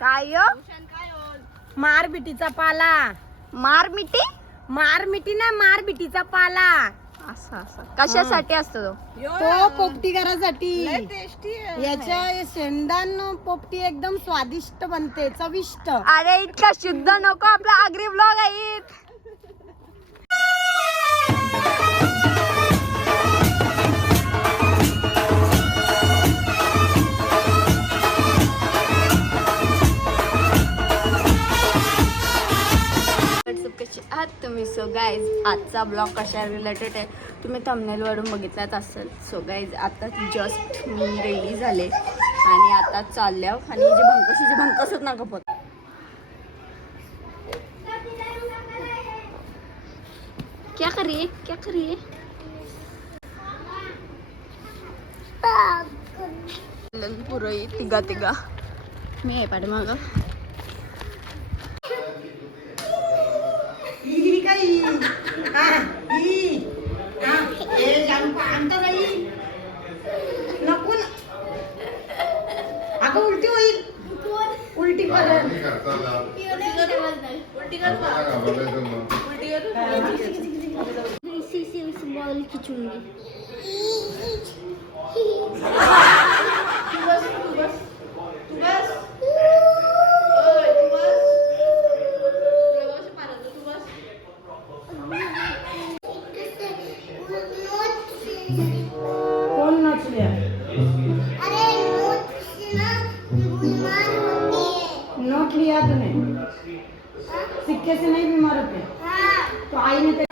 काय मारबिटीचा पाला. मारमिटी ना मारबिटीचा पाला. असं असं कशासाठी असतो तो पोपटी करायसाठी. याच्या शेंगदाण पोपटी एकदम स्वादिष्ट बनते, चविष्ट. अरे इतका शुद्ध नको, आपला आगरी ब्लॉग आहे. कशी आहात तुम्ही? सो गाईज आजचा ब्लॉग कशा रिलेटेड आहे तुम्ही थंबनेलवरून बघितलाच असेल. सो गाईज आता जस्ट मी रेडी झाले आणि आता चालल्या आणि जे भंकसच ना गपत. क्या करिये पुरं तिघा मी आहे पाठीमागं. अगं उलटी होईल. उलटी कोण नाचल्या? नोट लिया तूने, सिक्के से नहीं बीमार होते तो आई ने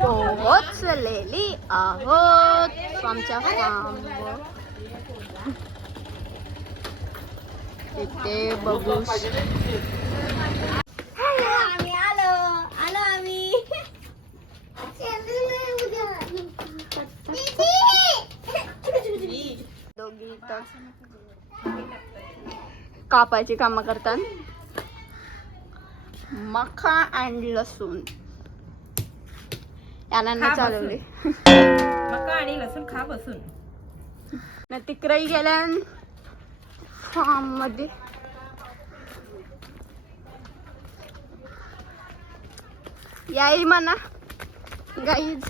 पोहोचलेली आहोत आमच्या फार्मवर. इथे बघू दोघी कापायची कामं करतात. मका अँड लसूण यांना चालवले. मका आणि लसूण खा बसून. न तिकडे गेल्या फार्म मध्ये. याही म्हणा गाईज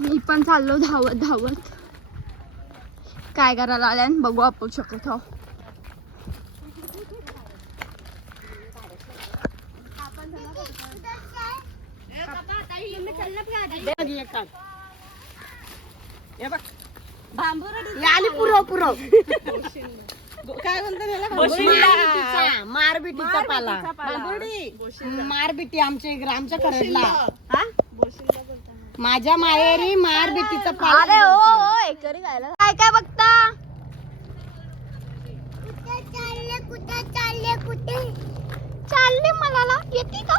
मी पण चाललो धावत काय करायला आल्या बघू आपण शकत आहो. काय म्हणतात मारबिटीचा पाला. मारबिटी आमच्या करेला. माझ्या माहेरी मारबिटीचा पाला. अरे हो एकरी गायला काय बघता. चालले मला येते का?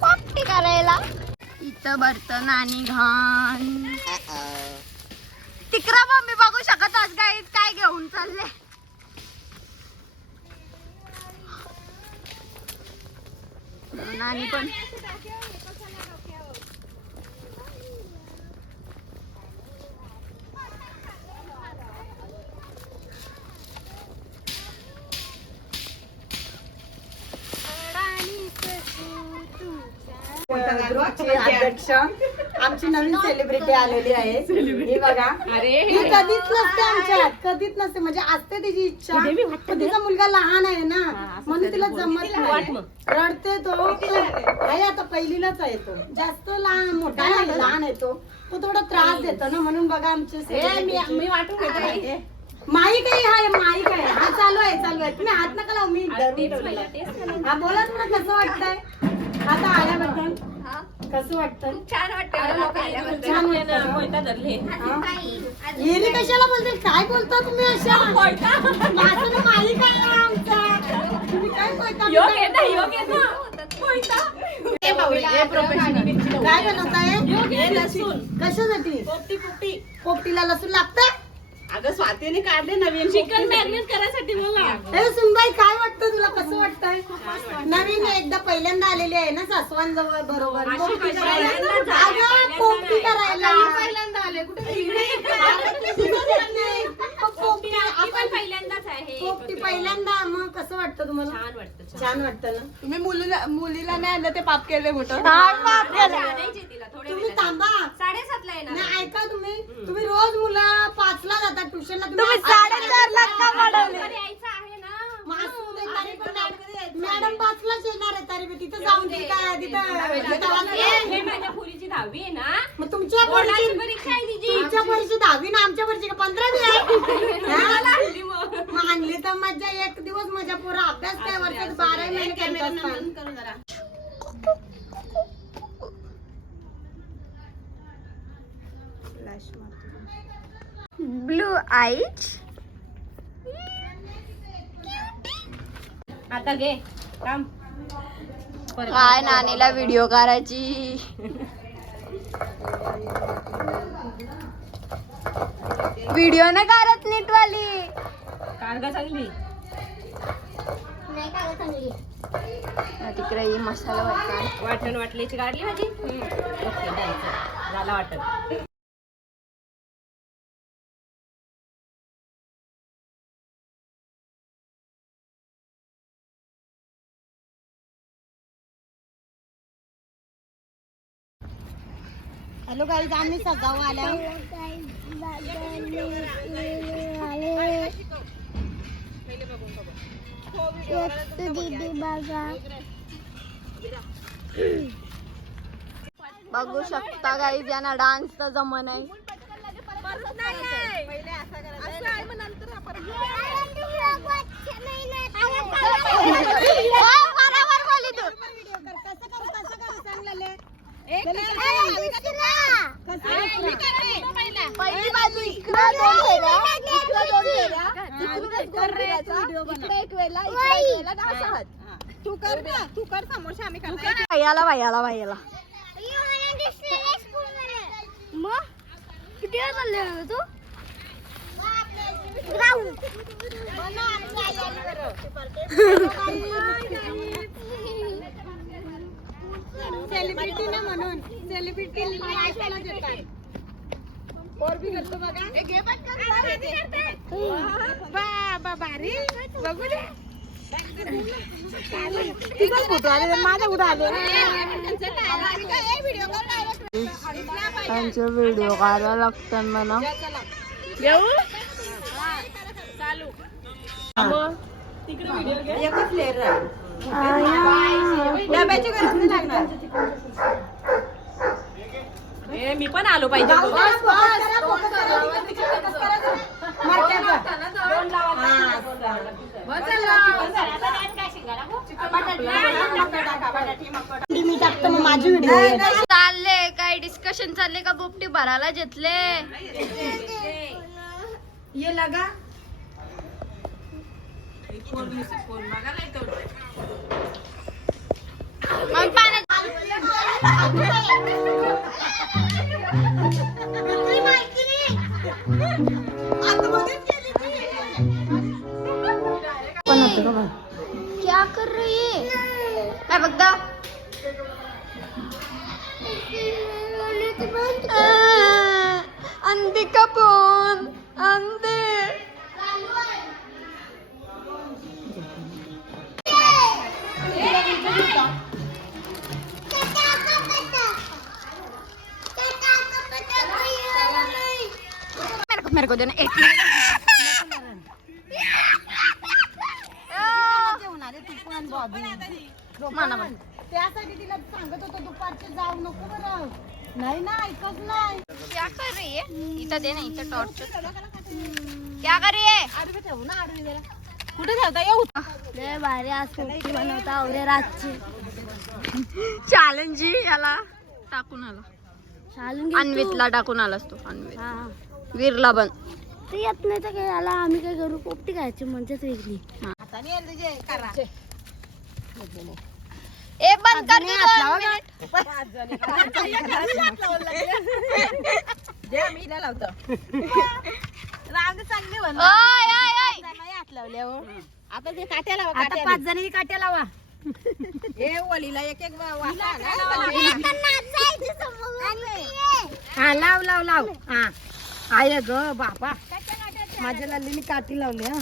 पोपटी करायला इथं बर्तन आणि घाण. तिकडं मम्मी बघू शकत आज काय घेऊन चालले. नानी पण अध्यक्ष आमची नवीन सेलिब्रिटी आलेली आहे. ही बघा. ही कधीच नसते आमच्यात, कधीच नसते. म्हणजे असते तिची इच्छा, पण तिचा मुलगा लहान आहे ना म्हणून तिला जमत नाही. रडते तो आहे. आता पहिलीलाच आहे तो. जास्त लहान मोठा नाही, लहान आहे तो थोडा त्रास देतो ना म्हणून बघा आमचे मी वाटून घेते. माईक आहे माईक आहे. हा चालू आहे तुम्ही हात नका लावू. मी हा बोला तुला कसं वाटतंय आता आल्याबद्दल? कसं वाटतं? छान वाटतं. छान येरी कशाला बोलते? काय बोलता तुम्ही अशा? माझं माई काय आमचा तुम्ही काय बोलता? काय बनवताय? लसूण. कशासाठी? पोपटीला लसूण लागतं. अगं स्वातीने काढले नवीन चिकन मॅरिनेट करायसाठी मला. हे सुनबाई काय वाटतं तुला, कसं वाटतंय? नवीन एकदा पहिल्यांदा आलेली आहे ना सासवांजवळ बरोबर पोपटी करायला. अगं पोपटी करायला पहिल्यांदा आले कुठे पोपटी आपण पहिल्यांदाच आहे. पोपटी पहिल्यांदा. मग कसं वाटतं तुम्हाला? छान वाटतं. छान वाटतं ना. तुम्ही मुलीला नाही आणलं ते पाप केले मोठं. आणायचे तिला थोडे तुम्ही थांबा 7:30 ला येणार. नाही, ऐका तुम्ही रोज मुलं 5 ला जातात ट्युशनला. तुम्ही 4:30 ला का वाढवले? यायचं आहे ना. मॅडम 5 लाच येणार आहे तरी तिथं जाऊन ती काय हे माझ्या मुलीची 10वी आहे ना. मग तुमच्या बोर्डाची पोरीची परीक्षा आहे तिची. तुमच्या पोरीची 10वी ना आमच्या पोरीची 15वी आहे. लागली मग. मग आणली तर मजा. एक दिवस माझ्या पोरा अभ्यास काय वर्षात 12 महिने करत असतात. Blue eyes. आता घे काम. काय नानीला व्हिडिओ करायची. व्हिडिओ नाही करत नीटवाली. कारगा चांगली. तिकडे ही मसाला वाटत. वाटण वाटल्याची काढली माझी. ओके झाला वाटण. हॅलो गाईज, आम्ही सजाऊ आल्या. बघू शकता गाईज यांना डान्स तर जमन आहे. बरोबर बोलली तू. पहिली बाजू इकडं 2 फेऱ्या, इकडं 2 फेऱ्या, इकडूनच गोल फिरायचा, इकडे एक वेळेला, इकडे एक वेळेला का असं हात. तू कर ना, तू कर समोरच्या आम्ही बायाला बायाला बायाला. मग किती वेळ चालले तू? सेलिब्रिटी ना म्हणून सेलिब्रिटी बी करतो बघा. बाबा भारी बघू दे. तिथं फोटो आले माझा कुठं आले. त्यांचे व्हिडिओ काढायला लागतात मला. एकच लेअर डब्याची गरज नाही लागणार. मी पण आलो पाहिजे. मी टाकतो मग माझी व्हिडिओ. चालले काय डिस्कशन चालले का पोपटी भरायला घेतले. ये लगा मग पाण्यात क्या कर रही है काय बघता. अंधी का फोन अंधे. मेरे को देना 1 मिनट. त्यासाठी तिला सांगत होतो दुपारचे जाऊ नको बरं. नाही ना ऐकत नाही. क्या कर रही है. इथं दे ना इथं टॉर्च. क्या कर रही है. ठेवू ना आडवी जरा. कुठे ठेवता येऊ. लय भारी आज पोपटी बनवता अवरे रातची. चॅलेंज याला टाकून आला. चालून घे अन्वितला टाकून आलास तू. अन्वित हा वीरला पण. ते येत नाही तर काय आला आम्ही काय करू पोपटी खायची मजाच वेगळी. ए बंद कर दे 2 मिनिट. रांग चांगली म्हणून ओय, ओय, ओय. नाही हात लावल्यावर आता ते काट्या लावा आता 5 जणी काट्या लावा. हे वलीला एक एक वाटा हा लाव लाव लाव. हा आय ग बाबा माझ्या लालीने काठी लावली हा.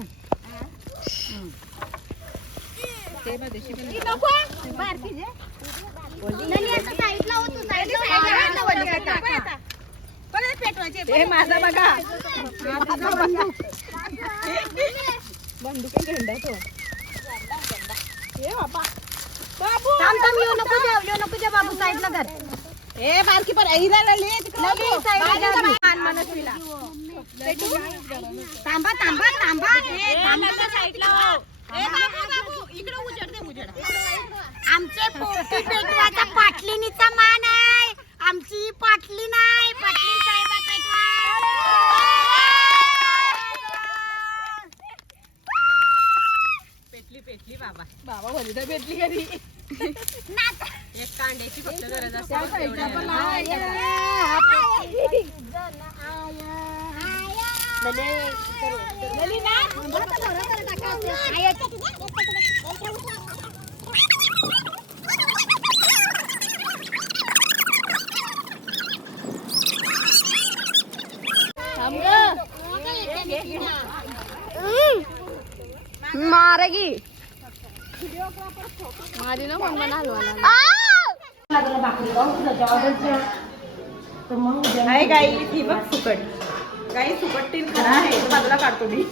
हे माझा बघा थांब थांब येऊ नको द्या बाबू साईडला कर. हे बारकी पण हिरा लागली थांबा थांबा थांबा आमचे पोपटी पेटवाचा पाटलीनीचा मान आहे. आमची पाटली नाही पाटली साहेबा पेटली बाबा बाबा वली तर पेटली घरी एक कांड्याची फक्त गरज असते मारेगी मारी ना मग मला हलवायला. आहे गाई ही बघ सुकट गाई सुकट तीन खरा आहे बाजूला काढतो मी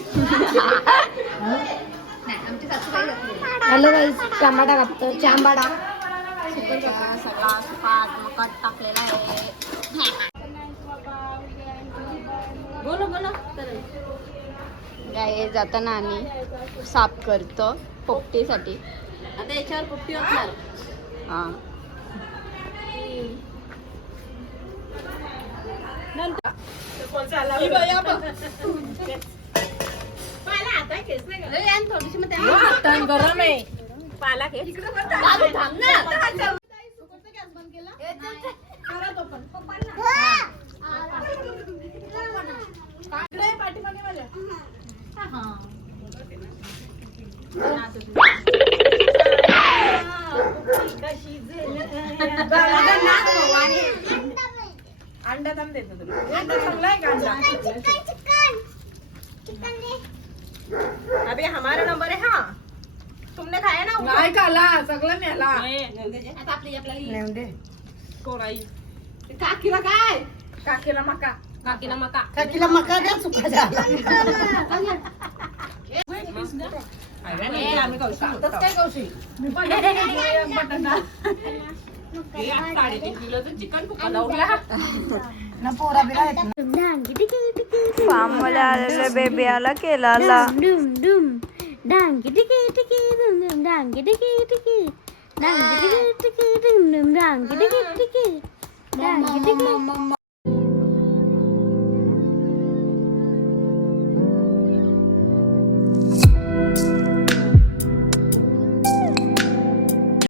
हॅलो गाईस टमाटा कापतो चांबाडा. सगळा सुपात मकात टाकलेला आहे. बोलो बोलो गाय जाताना आम्ही साफ करतो पोपटीसाठी. आता याच्यावर पुट्टी होणार हा गरम आहे पाला अंडा दम देतो तुला अंडा चांगला आहे का अंडा अभी हमारा नंबर है हाँ तुमने खाया ना नाही खाला सगळं नेला कोराई काकीला काय काकीला मका काकीला मका द्या सुका झाला. आम्ही खाऊ शकतो काय कौशी ना पोरा बिरा आहेत ना. डांगी टिकी टिकी फार्म मध्ये आलेले बेबी आला केला डुम डुम डांगी टिकी टिकी डुम डुम डांगी टिकी टिकी डांगी टिकी टिकी डुम डुम डांगी टिकी टिकी डांगी टिकी